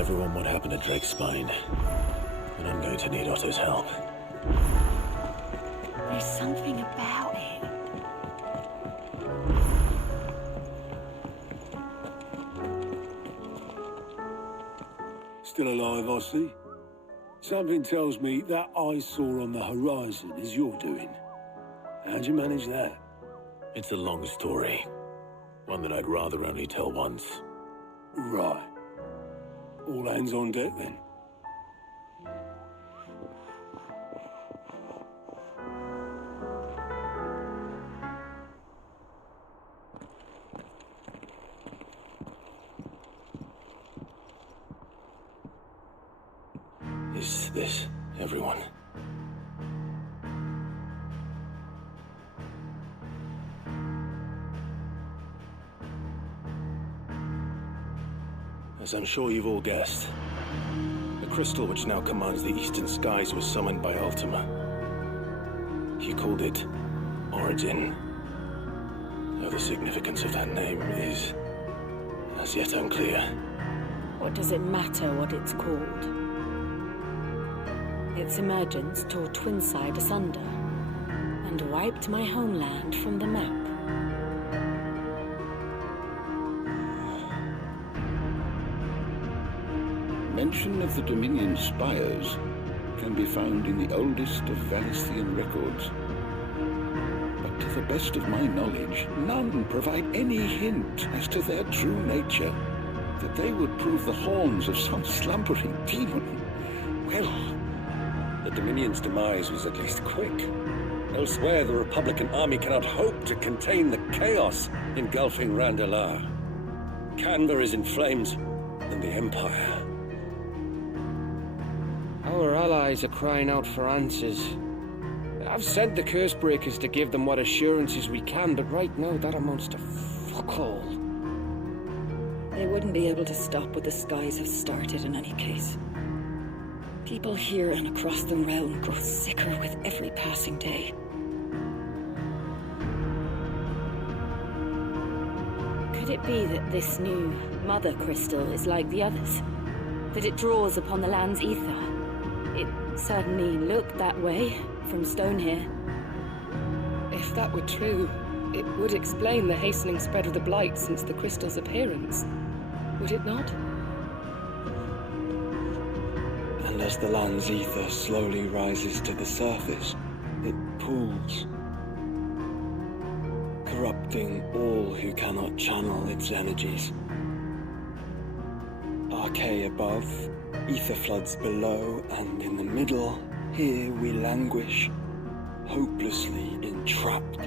everyone what happened at Drake's Spine. And I'm going to need Otto's help. There's something about it. Still alive, I see. Something tells me that eyesore on the horizon is your doing. How'd you manage that? It's a long story. One that I'd rather only tell once. Right. All hands on deck, then. Is this everyone? As I'm sure you've all guessed, the crystal which now commands the eastern skies was summoned by Ultima. He called it Origin. Though the significance of that name is as yet unclear. What does it matter what it's called? Its emergence tore Twinside asunder and wiped my homeland from the map. Mention of the Dominion spires can be found in the oldest of Valisthian records. But to the best of my knowledge, none provide any hint as to their true nature, that they would prove the horns of some slumbering demon. Well, the Dominion's demise was at least quick. Elsewhere, the Republican army cannot hope to contain the chaos engulfing Randalar. Canberra is in flames, and the Empire. Our allies are crying out for answers. I've sent the Cursebreakers to give them what assurances we can, but right now that amounts to fuck all. They wouldn't be able to stop what the skies have started in any case. People here and across the realm grow sicker with every passing day. Could it be that this new Mother Crystal is like the others? That it draws upon the land's ether? It certainly looked that way from stone here. If that were true, it would explain the hastening spread of the Blight since the crystal's appearance. Would it not? And as the land's ether slowly rises to the surface, it pools, corrupting all who cannot channel its energies. Archay above, ether floods below, and in the middle, here we languish, hopelessly entrapped.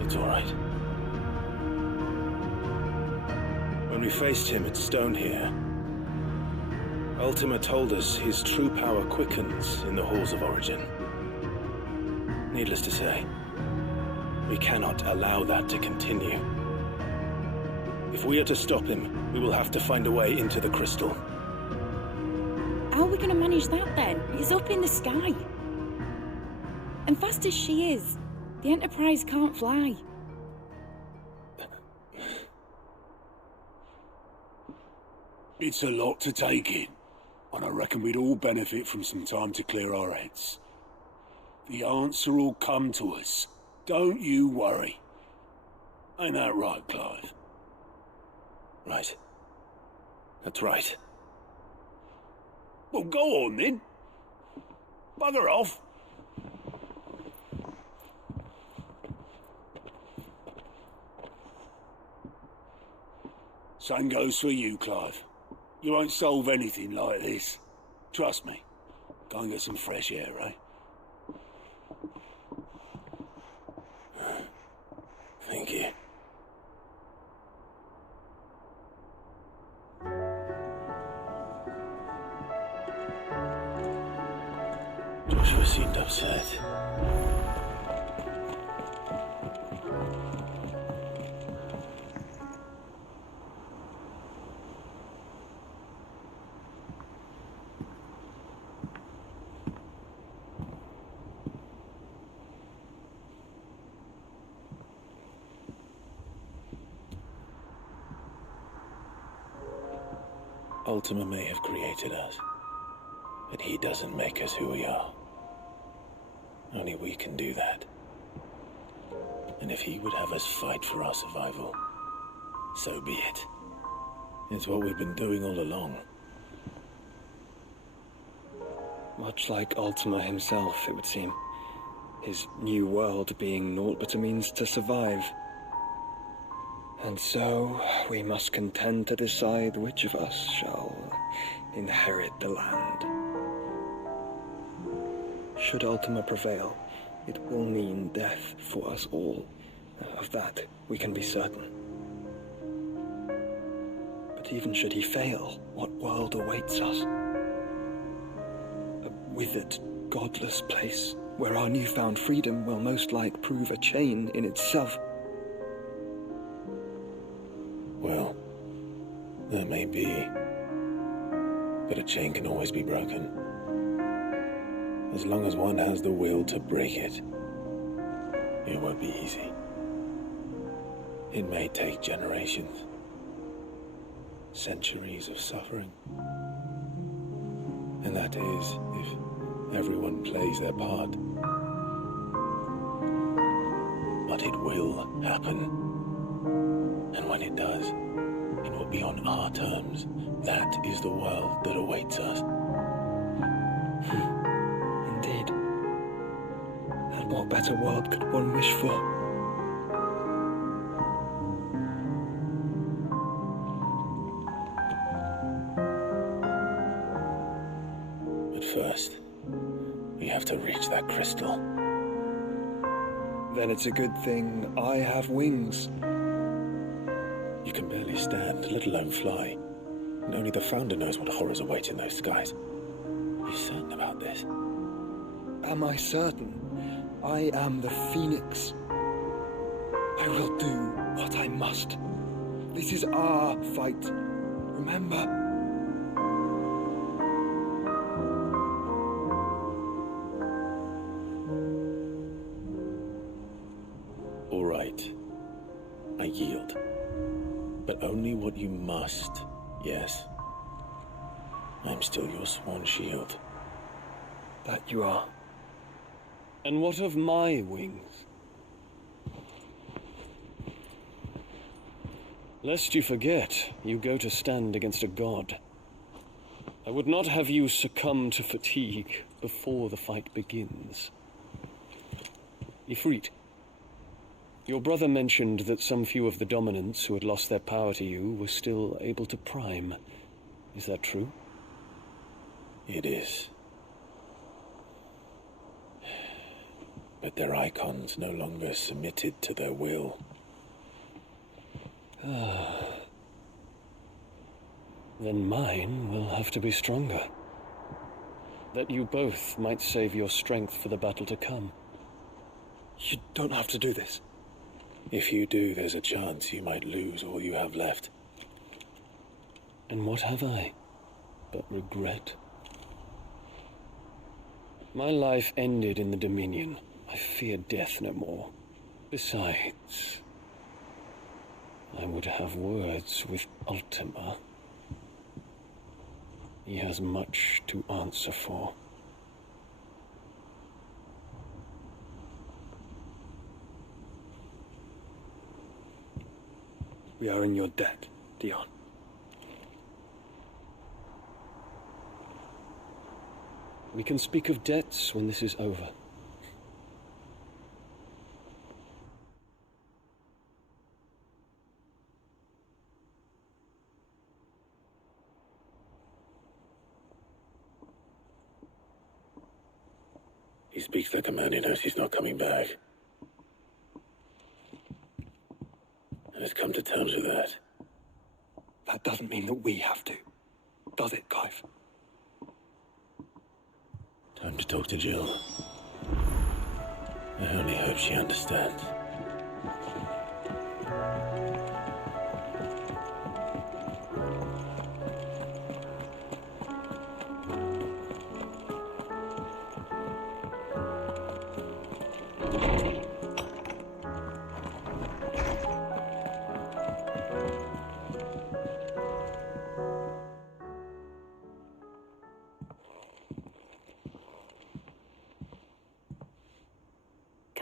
It's all right. When we faced him at Stone here, Ultima told us his true power quickens in the halls of Origin. Needless to say, we cannot allow that to continue. If we are to stop him, we will have to find a way into the crystal. How are we going to manage that then? He's up in the sky. And fast as she is, the Enterprise can't fly. It's a lot to take in, and I reckon we'd all benefit from some time to clear our heads. The answer will come to us. Don't you worry. Ain't that right, Clive? Right. That's right. Well, go on then. Bugger off. Same goes for you, Clive. You won't solve anything like this. Trust me. Go and get some fresh air, eh? Thank you. Joshua seemed upset. Ultima may have created us, but he doesn't make us who we are. Only we can do that. And if he would have us fight for our survival, so be it. It's what we've been doing all along. Much like Ultima himself, it would seem. His new world being naught but a means to survive. And so, we must contend to decide which of us shall inherit the land. Should Ultima prevail, it will mean death for us all. Of that, we can be certain. But even should he fail, what world awaits us? A withered, godless place, where our newfound freedom will most like prove a chain in itself. Well, that may be. But a chain can always be broken. As long as one has the will to break it. It won't be easy. It may take generations. Centuries of suffering. And that is, if everyone plays their part. But it will happen. And when it does, it will be on our terms. That is the world that awaits us. Indeed. And what better world could one wish for? But first, we have to reach that crystal. Then it's a good thing I have wings. You can barely stand, let alone fly. And only the Founder knows what horrors await in those skies. Are you certain about this? Am I certain? I am the Phoenix. I will do what I must. This is our fight. Remember? All right. I yield. But only what you must, yes. I'm still your sworn shield. That you are. And what of my wings? Lest you forget, you go to stand against a god. I would not have you succumb to fatigue before the fight begins. Ifrit, your brother mentioned that some few of the dominants who had lost their power to you were still able to prime. Is that true? It is. But their icons no longer submitted to their will. Then mine will have to be stronger. That you both might save your strength for the battle to come. You don't have to do this. If you do, there's a chance you might lose all you have left. And what have I but regret? My life ended in the Dominion. I fear death no more. Besides, I would have words with Ultima. He has much to answer for. We are in your debt, Dion. We can speak of debts when this is over. He speaks like a man who knows he's not coming back. And has come to terms with that. That doesn't mean that we have to, does it, Clive? Time to talk to Jill. I only hope she understands.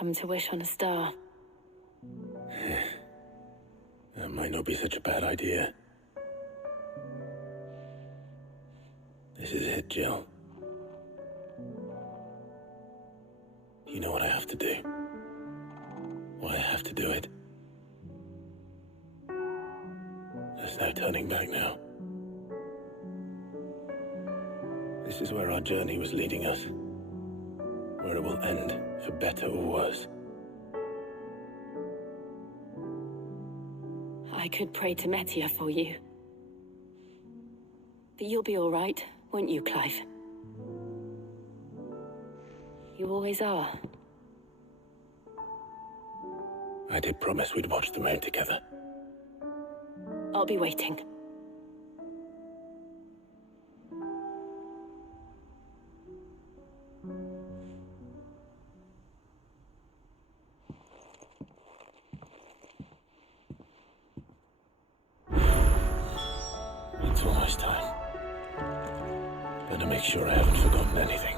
come to wish on a star. That might not be such a bad idea. This is it, Jill. You know what I have to do. Why I have to do it. There's no turning back now. This is where our journey was leading us. Where it will end, for better or worse. I could pray to Metia for you. But you'll be all right, won't you, Clive? You always are. I did promise we'd watch the moon together. I'll be waiting. It's almost time. Better make sure I haven't forgotten anything.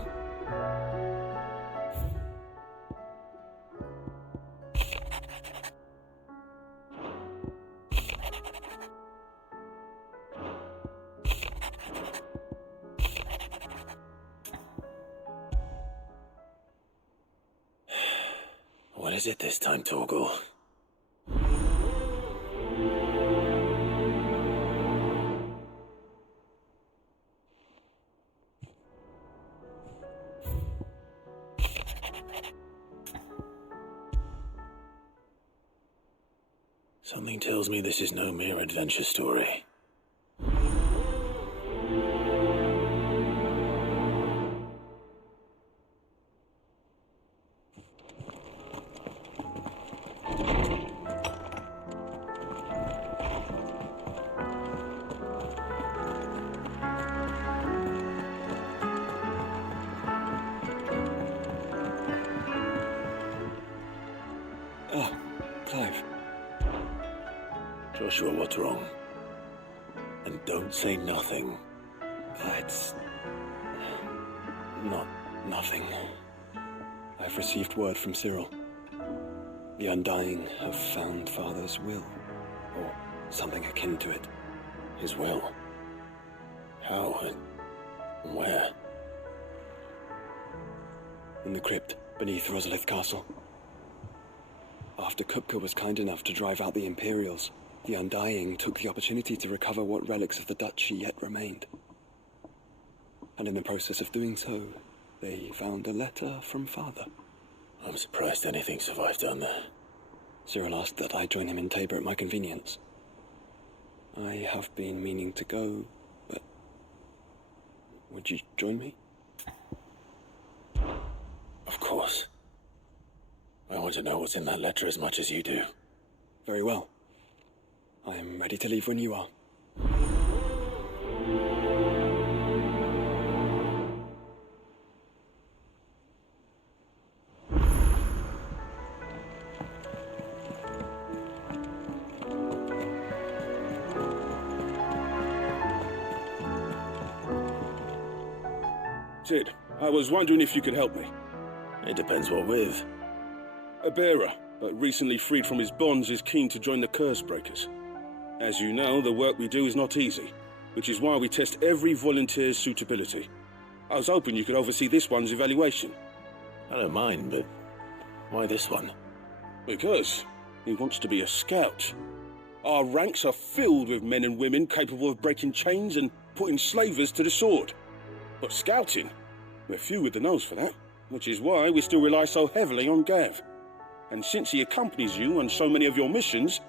What is it this time, Torgal? Something tells me this is no mere adventure story. Oh, Clive. Joshua, what's wrong? And don't say nothing. It's... not nothing. I've received word from Cyril. The Undying have found Father's will, or something akin to it. His will? How and where? In the crypt beneath Rosalith Castle. After Kupka was kind enough to drive out the Imperials, the Undying took the opportunity to recover what relics of the Duchy yet remained. And in the process of doing so, they found a letter from Father. I'm surprised anything survived down there. Cyril asked that I join him in Tabor at my convenience. I have been meaning to go, but... would you join me? Of course. I want to know what's in that letter as much as you do. Very well. I am ready to leave when you are. Sid, I was wondering if you could help me. It depends what with. A bearer, but recently freed from his bonds, is keen to join the Curse Breakers. As you know, the work we do is not easy, which is why we test every volunteer's suitability. I was hoping you could oversee this one's evaluation. I don't mind, but why this one? Because he wants to be a scout. Our ranks are filled with men and women capable of breaking chains and putting slavers to the sword. But scouting, we're few with the nose for that, which is why we still rely so heavily on Gav. And since he accompanies you on so many of your missions,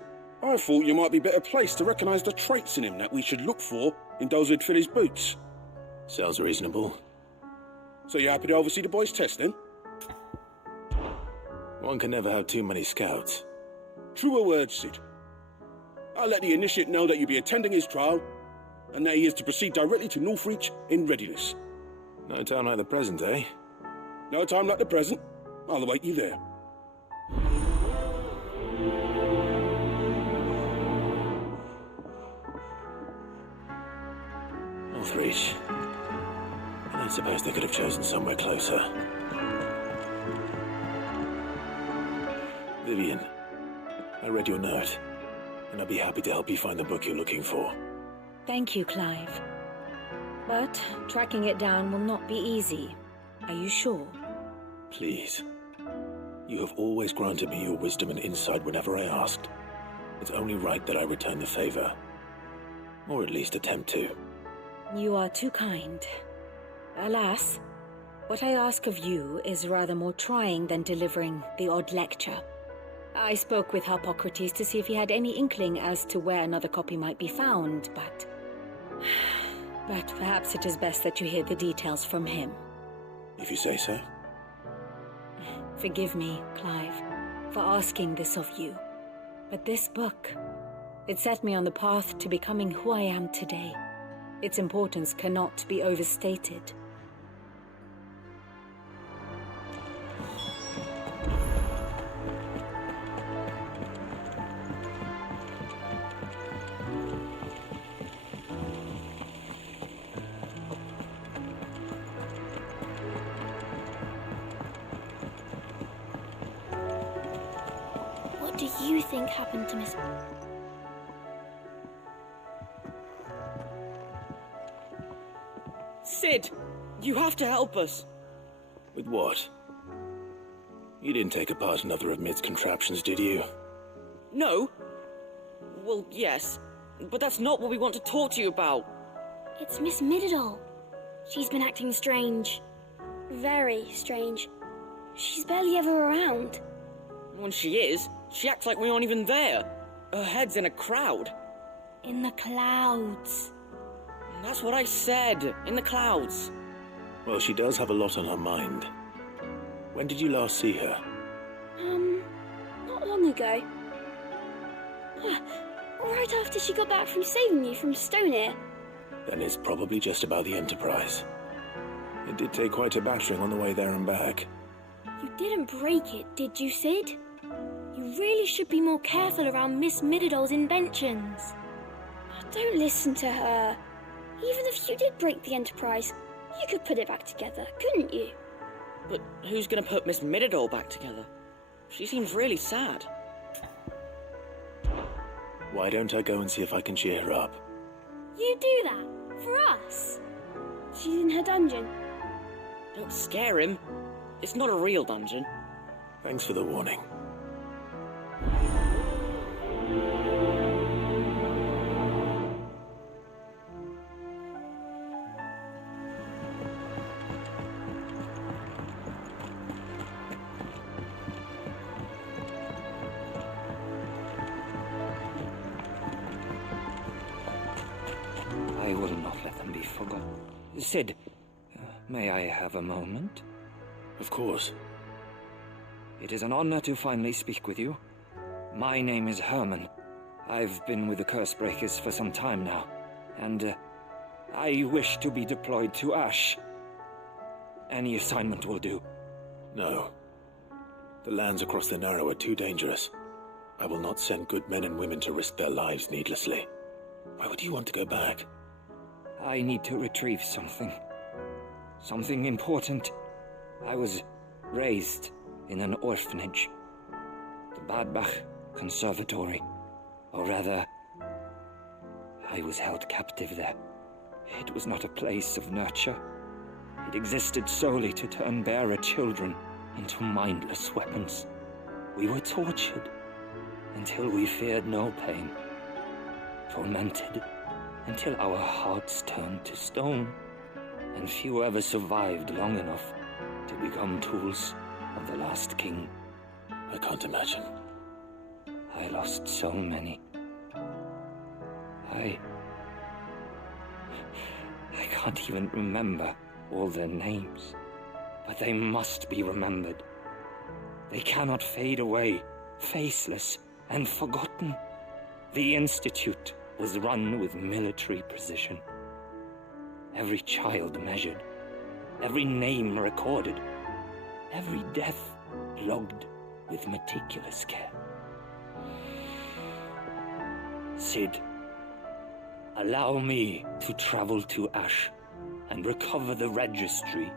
I thought you might be better placed to recognize the traits in him that we should look for in those who'd fill his boots. Sounds reasonable. So you're happy to oversee the boys' test, then? One can never have too many scouts. Truer words, Sid. I'll let the initiate know that you'll be attending his trial, and that he is to proceed directly to Northreach in readiness. No time like the present, eh? No time like the present. I'll await you there. Northreach. I don't suppose they could have chosen somewhere closer. Vivian, I read your note, and I'll be happy to help you find the book you're looking for. Thank you, Clive. But tracking it down will not be easy. Are you sure? Please. You have always granted me your wisdom and insight whenever I asked. It's only right that I return the favor. Or at least attempt to. You are too kind. Alas, what I ask of you is rather more trying than delivering the odd lecture. I spoke with Harpocrates to see if he had any inkling as to where another copy might be found, but perhaps it is best that you hear the details from him. If you say so. Forgive me, Clive, for asking this of you. But this book, it set me on the path to becoming who I am today. Its importance cannot be overstated. What do you think happened to Miss... Sid! You have to help us! With what? You didn't take apart another of Mid's contraptions, did you? No? Well, yes. But that's not what we want to talk to you about. It's Miss Mididol. She's been acting strange. Very strange. She's barely ever around. When she is, she acts like we aren't even there. Her head's in a crowd. In the clouds. That's what I said. In the clouds. Well, she does have a lot on her mind. When did you last see her? Not long ago. Right after she got back from saving you from Stonear. Then it's probably just about the Enterprise. It did take quite a battering on the way there and back. You didn't break it, did you, Sid? You really should be more careful around Miss Mididol's inventions. Don't listen to her. Even if you did break the Enterprise, you could put it back together, couldn't you? But who's gonna put Miss Mididol back together? She seems really sad. Why don't I go and see if I can cheer her up? You do that? For us? She's in her dungeon. Don't scare him. It's not a real dungeon. Thanks for the warning. I will not let them be forgotten. Sid, may I have a moment? Of course. It is an honor to finally speak with you. My name is Herman. I've been with the Cursebreakers for some time now, and I wish to be deployed to Ash. Any assignment will do. No. The lands across the Narrow are too dangerous. I will not send good men and women to risk their lives needlessly. Why would you want to go back? I need to retrieve something. Something important. I was raised in an orphanage. The Badbach Conservatory. Or rather, I was held captive there. It was not a place of nurture. It existed solely to turn bearer children into mindless weapons. We were tortured until we feared no pain. Tormented until our hearts turned to stone, and few ever survived long enough to become tools of the last king. I can't imagine. I lost so many. I can't even remember all their names, but they must be remembered. They cannot fade away, faceless and forgotten. The Institute was run with military precision. Every child measured, every name recorded, every death logged with meticulous care. Sid, allow me to travel to Ash and recover the registry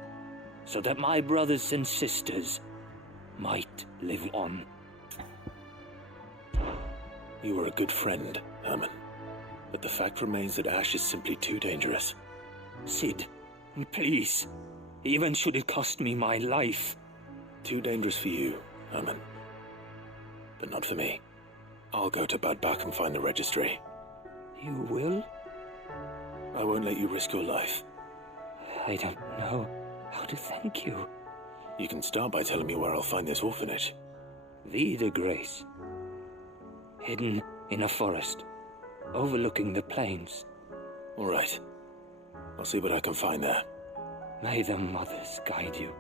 so that my brothers and sisters might live on. You were a good friend, Herman. But the fact remains that Ash is simply too dangerous. Sid, please. Even should it cost me my life. Too dangerous for you, Herman. But not for me. I'll go to Bad Bach and find the registry. You will? I won't let you risk your life. I don't know how to thank you. You can start by telling me where I'll find this orphanage. Vie de Grace. Hidden in a forest, overlooking the plains. All right. I'll see what I can find there. May the mothers guide you.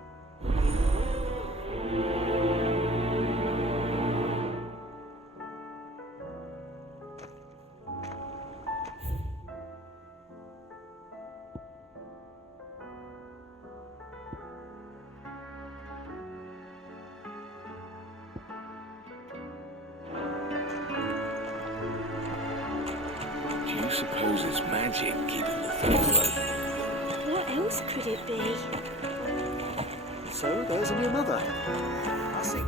Do you suppose it's magic keeping the thing open? What else could it be? So, there's a new mother. I see.